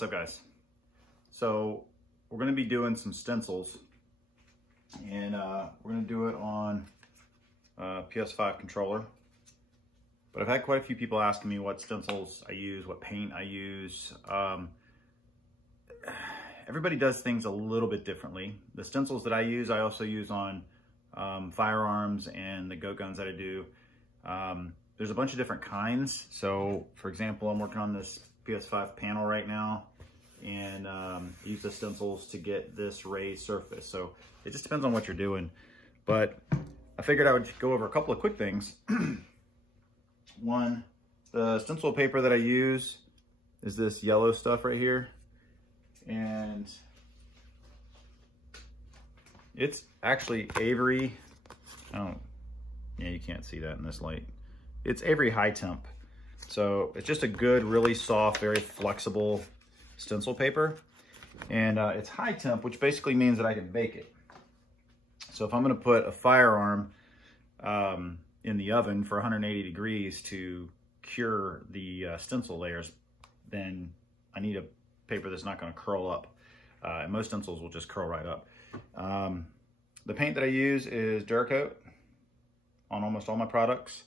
what's up guys? So we're going to be doing some stencils, and we're going to do it on PS5 Controller. But I've had quite a few people asking me what stencils I use, what paint I use. Everybody does things a little bit differently. The stencils that I use, I also use on firearms and the GoatGuns that I do. There's a bunch of different kinds. So for example, I'm working on this PS5 panel right now, and use the stencils to get this raised surface. So it just depends on what you're doing. But I figured I would go over a couple of quick things. One, the stencil paper that I use is this yellow stuff right here. And it's actually Avery. Yeah, you can't see that in this light. It's Avery High Temp. So it's just a good, really soft, very flexible stencil paper. And it's high temp, which basically means that I can bake it. So if I'm gonna put a firearm in the oven for 180 degrees to cure the stencil layers, then I need a paper that's not gonna curl up. And most stencils will just curl right up. The paint that I use is Gunkote on almost all my products.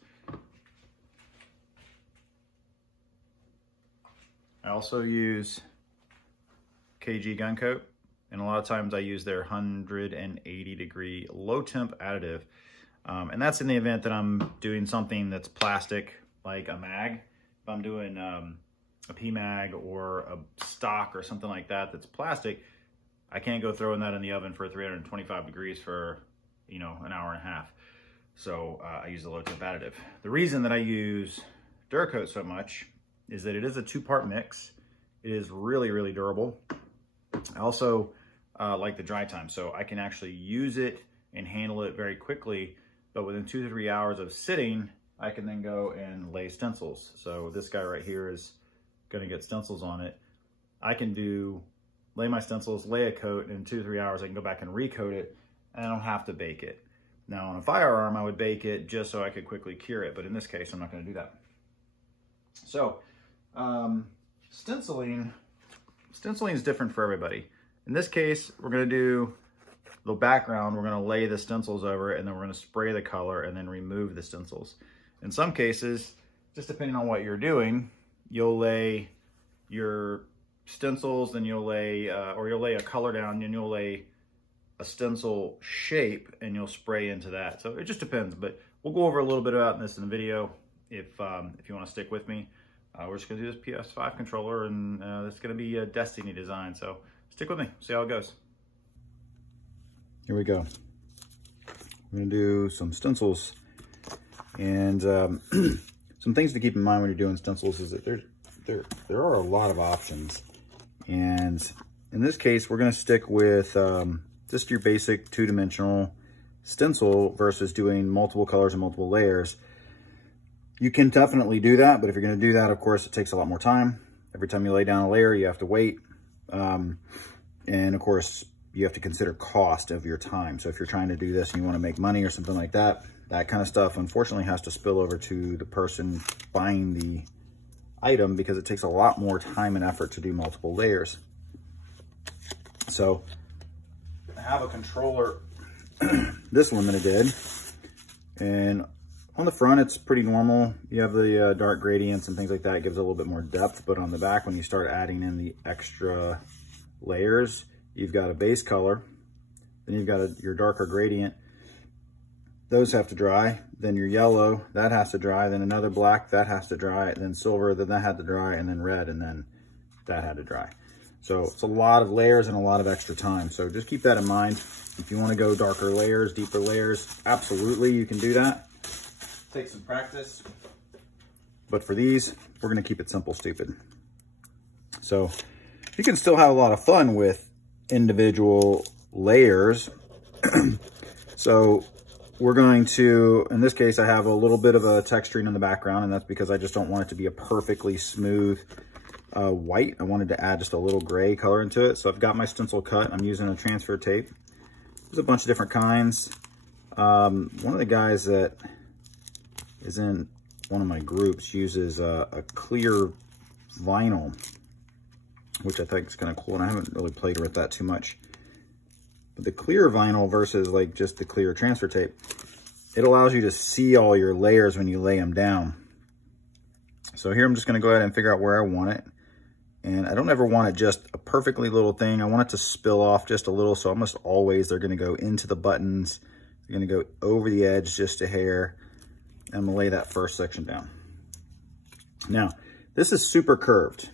I also use KG Gunkote, and a lot of times I use their 180 degree low temp additive. And that's in the event that I'm doing something that's plastic, like a mag. If I'm doing a P-mag or a stock or something like that that's plastic, I can't go throwing that in the oven for 325 degrees for, you know, an hour and a half. So I use the low temp additive. The reason that I use Gunkote so much is that it is a two-part mix. It is really, really durable. I also like the dry time, so I can actually use it and handle it very quickly, but within 2 to 3 hours of sitting, I can then go and lay stencils. So this guy right here is gonna get stencils on it. I can lay my stencils, lay a coat, and in 2 to 3 hours I can go back and recoat it, and I don't have to bake it. Now on a firearm, I would bake it just so I could quickly cure it, but in this case, I'm not gonna do that. So, stenciling is different for everybody. In this case, we're gonna do the background, we're gonna lay the stencils over, and then we're gonna spray the color and then remove the stencils. In some cases, just depending on what you're doing, you'll lay your stencils, then you'll lay, or you'll lay a color down, and you'll lay a stencil shape, and you'll spray into that. So it just depends, but we'll go over a little bit about this in the video if you wanna stick with me. We're just gonna do this PS5 controller, and it's gonna be a Destiny design, so stick with me, see how it goes. Here we go. I'm gonna do some stencils, and some things to keep in mind when you're doing stencils is that there are a lot of options. And in this case, we're gonna stick with just your basic two-dimensional stencil versus doing multiple colors and multiple layers. You can definitely do that, but if you're gonna do that, of course, it takes a lot more time. Every time you lay down a layer, you have to wait. And of course, you have to consider cost of your time. So if you're trying to do this and you wanna make money or something like that, that kind of stuff unfortunately has to spill over to the person buying the item, because it takes a lot more time and effort to do multiple layers. So I have a controller this limited, and on the front, it's pretty normal. You have the dark gradients and things like that. It gives it a little bit more depth, but on the back, when you start adding in the extra layers, you've got a base color, then you've got your darker gradient. Those have to dry. Then your yellow, that has to dry. Then another black, that has to dry. Then silver, then that had to dry. And then red, and then that had to dry. So it's a lot of layers and a lot of extra time. So just keep that in mind. If you want to go darker layers, deeper layers, absolutely, you can do that. Take some practice. But for these, we're gonna keep it simple, stupid. So you can still have a lot of fun with individual layers. So we're going to, in this case, I have a little bit of a texturing in the background, and that's because I just don't want it to be a perfectly smooth white. I wanted to add just a little gray color into it. So I've got my stencil cut. I'm using a transfer tape. There's a bunch of different kinds. One of the guys that is in one of my groups uses a clear vinyl which I think is kind of cool. And I haven't really played with that too much. But the clear vinyl versus like just the clear transfer tape, it allows you to see all your layers when you lay them down. So here I'm just going to go ahead and figure out where I want it. And I don't ever want it just a perfectly little thing. I want it to spill off just a little. So almost always they're going to go into the buttons. They're going to go over the edge just a hair. And I'm going to lay that first section down. Now, this is super curved.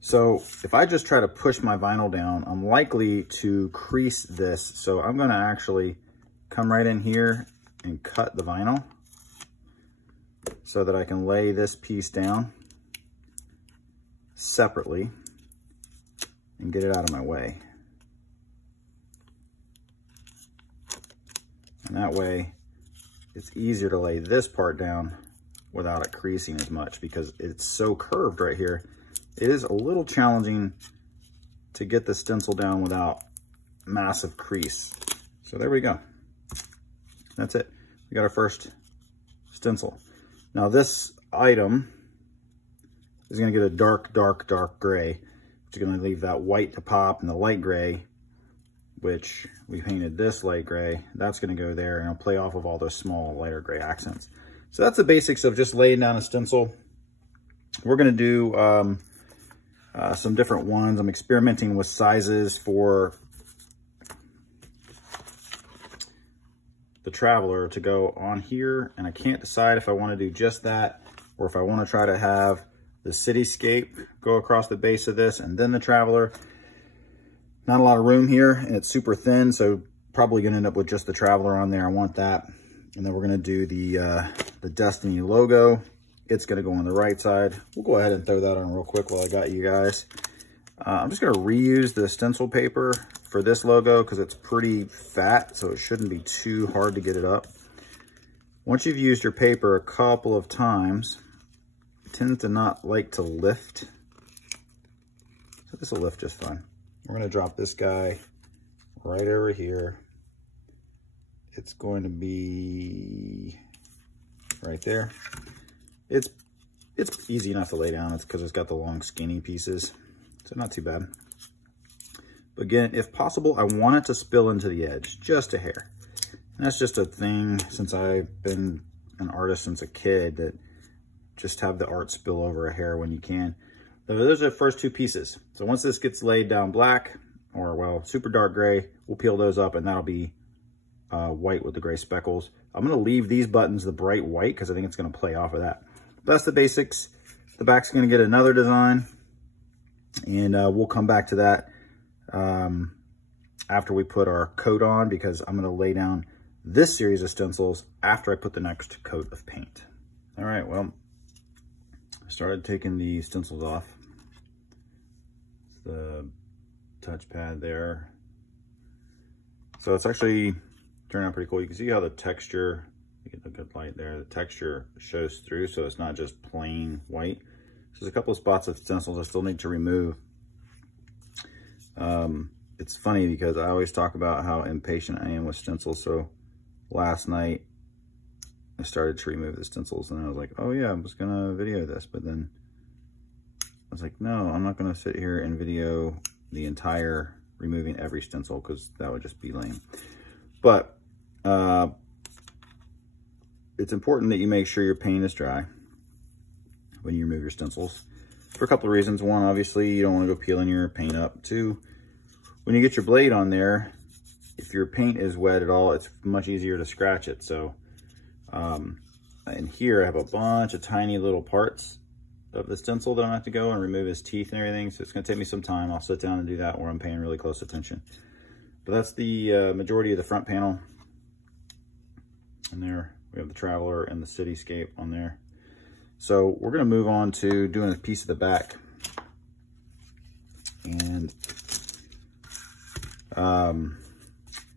So if I just try to push my vinyl down, I'm likely to crease this. So I'm going to actually come right in here and cut the vinyl so that I can lay this piece down separately and get it out of my way. And that way it's easier to lay this part down without it creasing as much, because it's so curved right here. It is a little challenging to get the stencil down without massive crease. So there we go. That's it. We got our first stencil. Now this item is going to get a dark, dark, dark gray, which is going to leave that white to pop, and the light gray, which we painted this light gray, that's going to go there, and it'll play off of all those small lighter gray accents. So that's the basics of just laying down a stencil. We're going to do some different ones. I'm experimenting with sizes for the Traveler to go on here, and I can't decide if I want to do just that or if I want to try to have the cityscape go across the base of this and then the Traveler. Not a lot of room here, and it's super thin, so probably gonna end up with just the Traveler on there. I want that. And then we're gonna do the Destiny logo. It's gonna go on the right side. We'll go ahead and throw that on real quick while I got you guys. I'm just gonna reuse the stencil paper for this logo because it's pretty fat, so it shouldn't be too hard to get it up. Once you've used your paper a couple of times, it tends to not like to lift. So this will lift just fine. We're gonna drop this guy right over here. It's going to be right there. It's easy enough to lay down. It's because it's got the long skinny pieces, so not too bad. But again, if possible, I want it to spill into the edge, just a hair. And that's just a thing since I've been an artist since a kid, that just have the art spill over a hair when you can. So those are the first two pieces. So once this gets laid down black, or well, super dark gray, we'll peel those up, and that'll be white with the gray speckles. I'm gonna leave these buttons the bright white because I think it's gonna play off of that. But that's the basics. The back's gonna get another design, and we'll come back to that after we put our coat on, because I'm gonna lay down this series of stencils after I put the next coat of paint. All right, well, I started taking the stencils off. The touchpad there. So it's actually turned out pretty cool. You can see how the texture, you get the good light there, the texture shows through, so it's not just plain white. So there's a couple of spots of stencils I still need to remove. It's funny because I always talk about how impatient I am with stencils. So last night I started to remove the stencils, and I was like, oh yeah, I'm just gonna video this. But then I was like, no, I'm not gonna sit here and video the entire removing every stencil, because that would just be lame. But it's important that you make sure your paint is dry when you remove your stencils for a couple of reasons. One, obviously you don't want to go peeling your paint up. Two, when you get your blade on there, if your paint is wet at all, it's much easier to scratch it. So and here I have a bunch of tiny little parts of the stencil that I'm gonna have to go and remove his teeth and everything. So it's gonna take me some time. I'll sit down and do that where I'm paying really close attention. But that's the majority of the front panel. And there we have the Traveler and the cityscape on there. So we're gonna move on to doing a piece of the back. And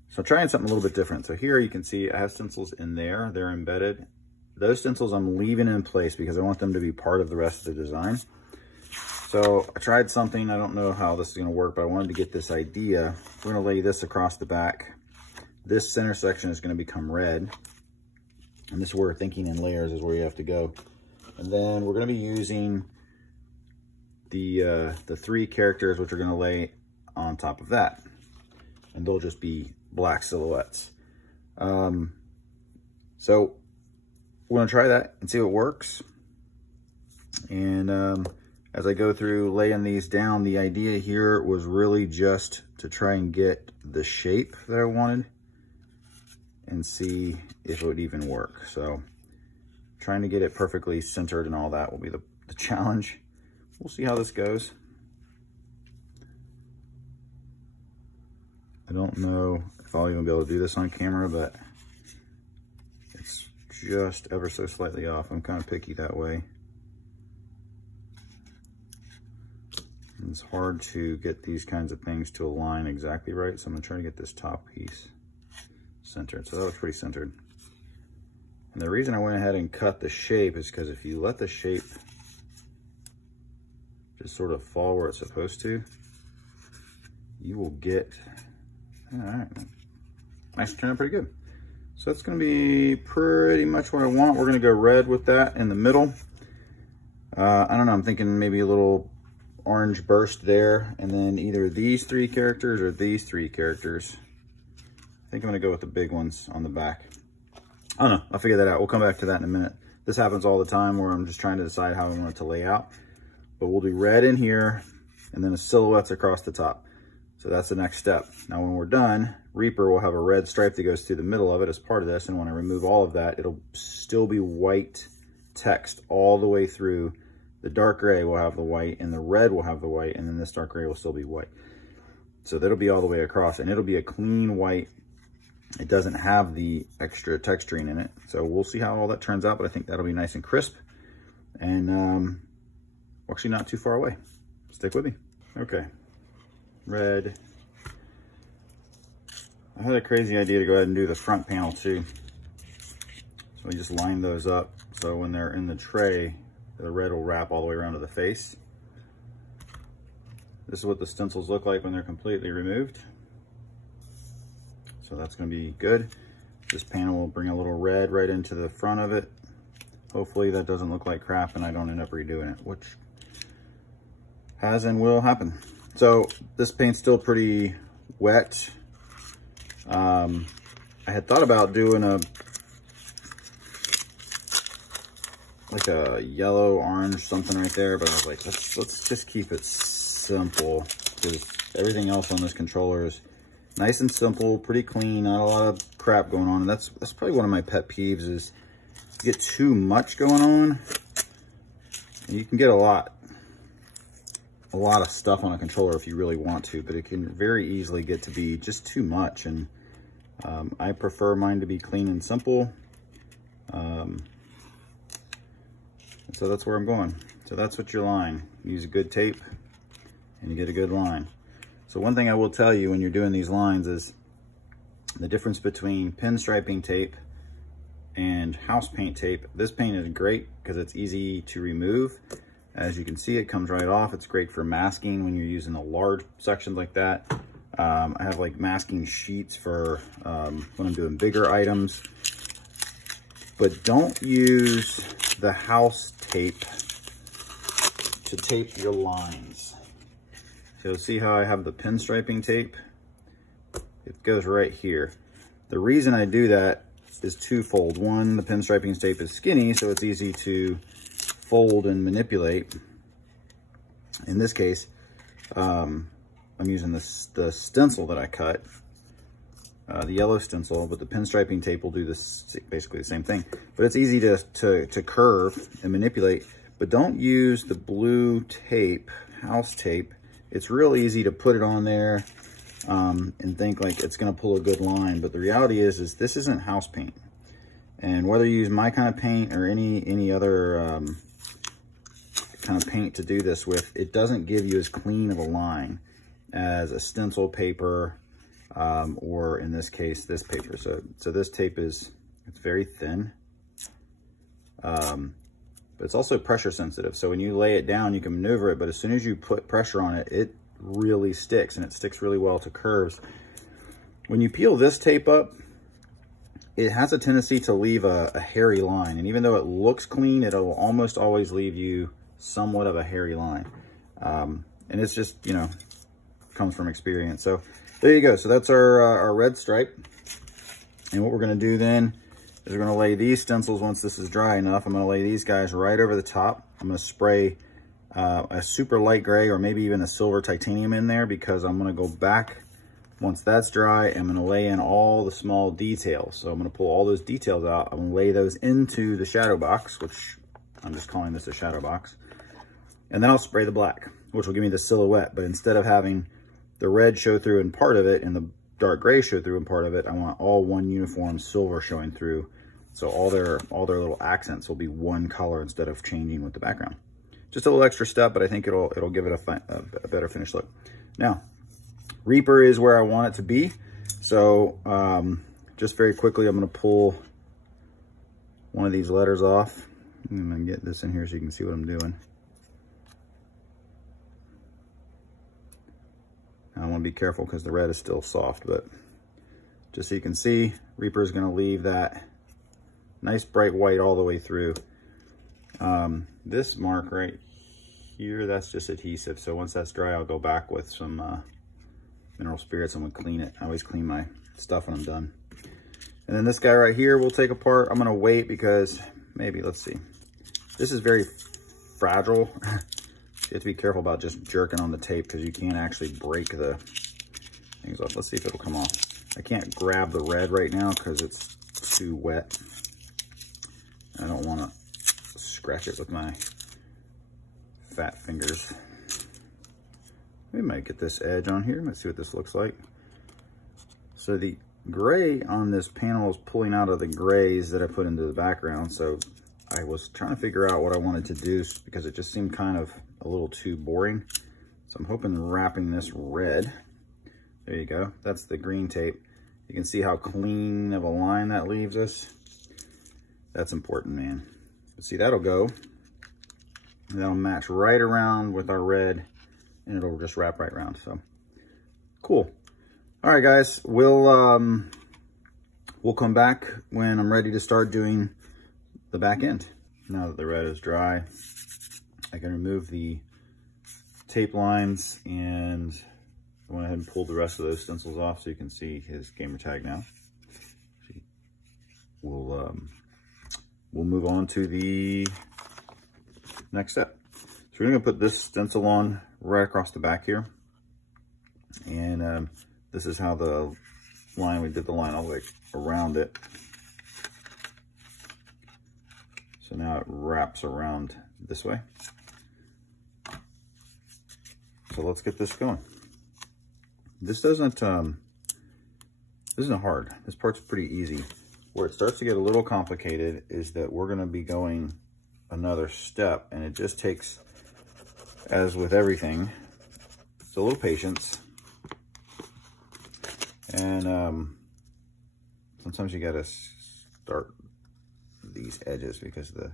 so trying something a little bit different. So here you can see I have stencils in there, they're embedded. Those stencils I'm leaving in place because I want them to be part of the rest of the design. So I tried something, I don't know how this is gonna work, but I wanted to get this idea. We're gonna lay this across the back. This center section is gonna become red. And this is where thinking in layers is where you have to go. And then we're gonna be using the 3 characters which are going to lay on top of that, and they'll just be black silhouettes. So we're going to try that and see what works. And as I go through laying these down, the idea here was really just to try and get the shape that I wanted and see if it would even work. So trying to get it perfectly centered and all that will be the challenge. We'll see how this goes. I don't know if I'll even be able to do this on camera, but it's just ever so slightly off. I'm kind of picky that way. It's hard to get these kinds of things to align exactly right, so I'm gonna try to get this top piece centered. So that was pretty centered. And the reason I went ahead and cut the shape is because if you let the shape just sort of fall where it's supposed to, you will get, all right, nice, turned out pretty good. So that's gonna be pretty much what I want. We're gonna go red with that in the middle. I don't know, I'm thinking maybe a little orange burst there, and then either these 3 characters or these 3 characters. I think I'm gonna go with the big ones on the back. I don't know, I'll figure that out. We'll come back to that in a minute. This happens all the time where I'm just trying to decide how I want it to lay out. But we'll do red in here, and then the silhouettes across the top. So that's the next step. Now when we're done, Reaper will have a red stripe that goes through the middle of it as part of this, and when I remove all of that, it'll still be white text all the way through. The dark gray will have the white, and the red will have the white, and then this dark gray will still be white. So that'll be all the way across, and it'll be a clean white. It doesn't have the extra texturing in it. So we'll see how all that turns out, but I think that'll be nice and crisp. And we're actually not too far away. Stick with me. Okay, red. I had a crazy idea to go ahead and do the front panel too. So we just line those up so when they're in the tray, the red will wrap all the way around to the face. This is what the stencils look like when they're completely removed. So that's going to be good. This panel will bring a little red right into the front of it. Hopefully that doesn't look like crap and I don't end up redoing it, which has and will happen. So this paint's still pretty wet. I had thought about doing like a yellow, orange, something right there, but I was like, let's just keep it simple, because everything else on this controller is nice and simple, pretty clean, not a lot of crap going on. And that's probably one of my pet peeves is you get too much going on, and you can get a lot of stuff on a controller if you really want to, but it can very easily get to be just too much. And I prefer mine to be clean and simple. So that's where I'm going. So that's what your line. Use a good tape and you get a good line. So one thing I will tell you when you're doing these lines is the difference between pinstriping tape and house paint tape. This paint is great because it's easy to remove. As you can see, it comes right off. It's great for masking when you're using a large section like that. I have like masking sheets for when I'm doing bigger items. But don't use the house tape to tape your lines. So see how I have the pinstriping tape? It goes right here. The reason I do that is twofold. One, the pinstriping tape is skinny, so it's easy to fold and manipulate. In this case, I'm using the stencil that I cut, the yellow stencil, but the pinstriping tape will do this, basically the same thing. But it's easy to curve and manipulate, but don't use the blue tape, house tape. It's real easy to put it on there and think like it's gonna pull a good line, but the reality is this isn't house paint. And whether you use my kind of paint or any other kind of paint to do this with, it doesn't give you as clean of a line as a stencil paper or in this case, this paper. So this tape it's very thin, but it's also pressure sensitive. So when you lay it down, you can maneuver it, but as soon as you put pressure on it, it really sticks, and it sticks really well to curves. When you peel this tape up, it has a tendency to leave a hairy line. And even though it looks clean, it'll almost always leave you somewhat of a hairy line. And it's just, you know, comes from experience. So there you go. So that's our red stripe. And what we're going to do then is we're going to lay these stencils, once this is dry enough, I'm going to lay these guys right over the top. I'm going to spray a super light gray or maybe even a silver titanium in there, because I'm going to go back once that's dry. I'm going to lay in all the small details. So I'm going to pull all those details out. I'm going to lay those into the shadow box, which I'm just calling this a shadow box. And then I'll spray the black, which will give me the silhouette. But instead of having the red show through in part of it and the dark gray show through in part of it, I want all one uniform silver showing through. So all their little accents will be one color instead of changing with the background. Just a little extra step, but I think it'll give it a better finished look. Now, Reaper is where I want it to be. So just very quickly, I'm going to pull one of these letters off. I'm going to get this in here so you can see what I'm doing. I want to be careful because the red is still soft, but just so you can see, Reaper is going to leave that nice bright white all the way through. This mark right here, that's just adhesive. So once that's dry, I'll go back with some mineral spirits and we'll clean it. I always clean my stuff when I'm done. And then this guy right here we'll take apart. I'm going to wait because maybe, let's see. This is very fragile. You have to be careful about just jerking on the tape because you can't actually break the things off. Let's see if it'll come off. I can't grab the red right now because it's too wet. I don't want to scratch it with my fat fingers. We might get this edge on here. Let's see what this looks like. So the gray on this panel is pulling out of the grays that I put into the background. So I was trying to figure out what I wanted to do because it just seemed kind of a little too boring. So I'm hoping wrapping this red. There you go. That's the green tape. You can see how clean of a line that leaves us. That's important, man. See, that'll go. And that'll match right around with our red, and it'll just wrap right around. So cool. All right, guys. We'll come back when I'm ready to start doing the back end. Now that the red is dry, I can remove the tape lines, and I went ahead and pulled the rest of those stencils off so you can see his gamer tag now. We'll move on to the next step. So we're gonna put this stencil on right across the back here. And this is how the line, we did the line all the way around it. So now it wraps around this way. So let's get this going. This isn't hard. This part's pretty easy. Where it starts to get a little complicated is that we're going to be going another step, and it just takes, as with everything, it's a little patience. And sometimes you got to start these edges because when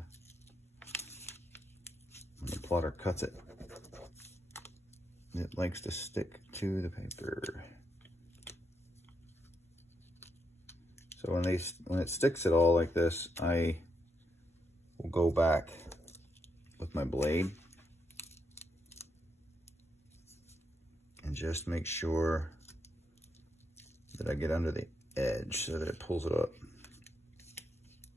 the plotter cuts it, it likes to stick to the paper. So when it sticks it all like this, I will go back with my blade and just make sure that I get under the edge so that it pulls it up.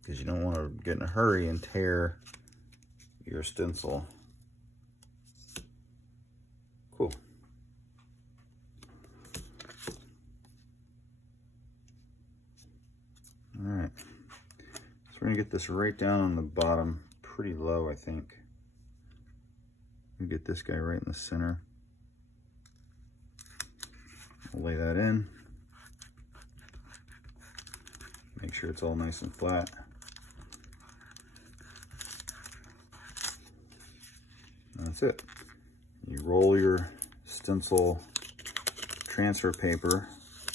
Because you don't want to get in a hurry and tear your stencil. Cool. All right. So we're gonna get this right down on the bottom, pretty low, I think. We get this guy right in the center. I'll lay that in. Make sure it's all nice and flat. That's it. You roll your stencil transfer paper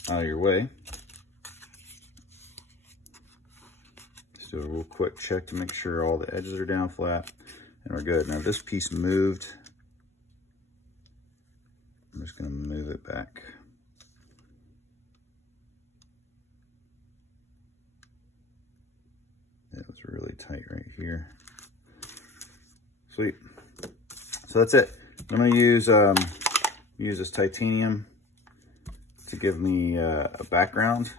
out of your way. Just do a real quick check to make sure all the edges are down flat, and we're good. Now this piece moved. I'm just going to move it back. That was really tight right here. Sweet. So that's it. I'm going to use this titanium to give me a background.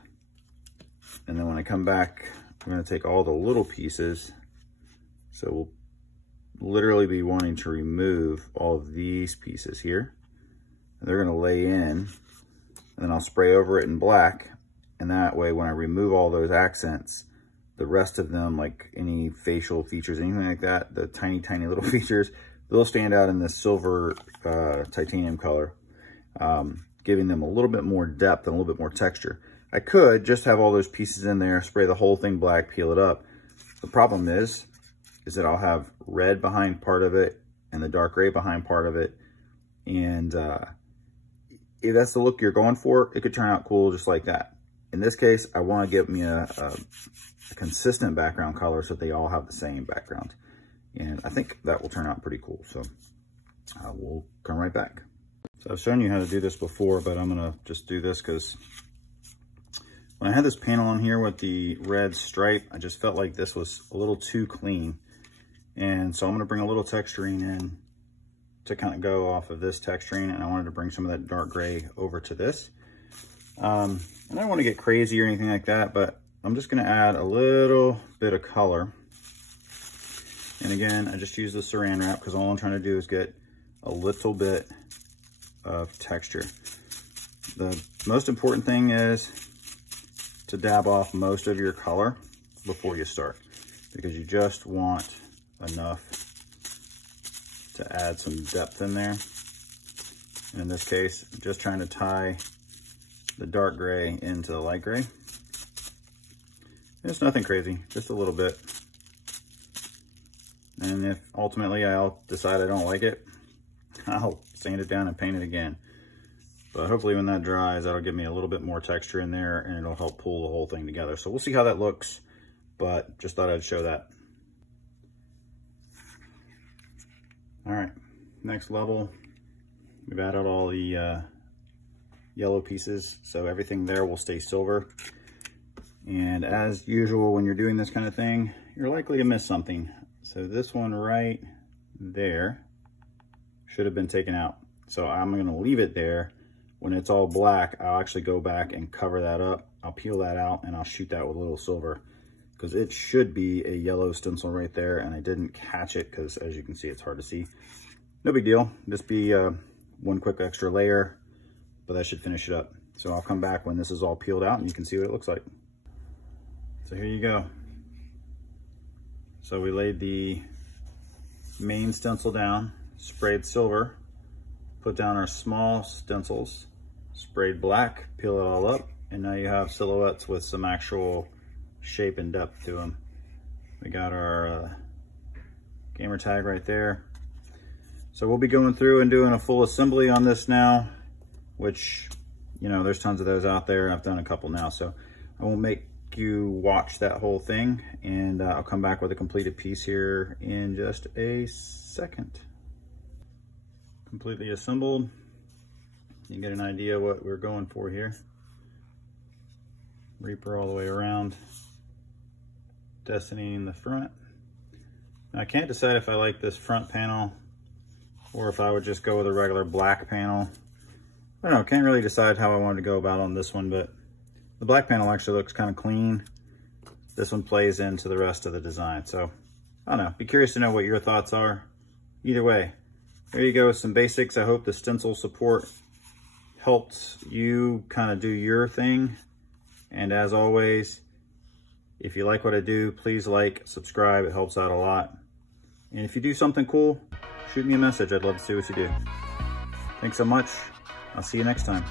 And then when I come back, I'm going to take all the little pieces. So we'll literally be wanting to remove all of these pieces here. And they're going to lay in, and then I'll spray over it in black. And that way, when I remove all those accents, the rest of them, like any facial features, anything like that, the tiny, tiny little features, they'll stand out in this silver titanium color, giving them a little bit more depth and a little bit more texture. I could just have all those pieces in there, spray the whole thing black, peel it up. The problem is that I'll have red behind part of it and the dark gray behind part of it. And if that's the look you're going for, it could turn out cool just like that. In this case, I want to give me a consistent background color so they all have the same background. And I think that will turn out pretty cool. So we'll come right back. So I've shown you how to do this before, but I'm gonna just do this because when I had this panel on here with the red stripe, I just felt like this was a little too clean. And so I'm gonna bring a little texturing in to kind of go off of this texturing, and I wanted to bring some of that dark gray over to this. And I don't want to get crazy or anything like that, but I'm just going to add a little bit of color. And again, I just use the saran wrap because all I'm trying to do is get a little bit of texture. The most important thing is to dab off most of your color before you start, because you just want enough to add some depth in there. And in this case, I'm just trying to tie the dark gray into the light gray. It's nothing crazy, just a little bit. And if ultimately I'll decide I don't like it, I'll sand it down and paint it again. But hopefully when that dries, that'll give me a little bit more texture in there and it'll help pull the whole thing together. So we'll see how that looks, but just thought I'd show that. All right, next level. We've added all the yellow pieces, so everything there will stay silver. And as usual, when you're doing this kind of thing, you're likely to miss something. So this one right there should have been taken out. So I'm gonna leave it there. When it's all black, I'll actually go back and cover that up. I'll peel that out and I'll shoot that with a little silver, because it should be a yellow stencil right there, and I didn't catch it because as you can see, it's hard to see. No big deal, just be one quick extra layer, but that should finish it up. So I'll come back when this is all peeled out and you can see what it looks like. So here you go. So we laid the main stencil down, sprayed silver, put down our small stencils, sprayed black, peel it all up, and now you have silhouettes with some actual shape and depth to them. We got our gamer tag right there. So we'll be going through and doing a full assembly on this now, which, you know, there's tons of those out there. I've done a couple now, so I won't make you watch that whole thing, and I'll come back with a completed piece here in just a second. Completely assembled. You get an idea what we're going for here. Reaper all the way around, Destiny in the front. Now, I can't decide if I like this front panel or if I would just go with a regular black panel. I don't know, can't really decide how I wanted to go about on this one, but the black panel actually looks kind of clean. This one plays into the rest of the design. So, I don't know, be curious to know what your thoughts are. Either way, there you go with some basics. I hope the stencil support helped you kind of do your thing. And as always, if you like what I do, please like, subscribe, it helps out a lot. And if you do something cool, shoot me a message. I'd love to see what you do. Thanks so much. I'll see you next time.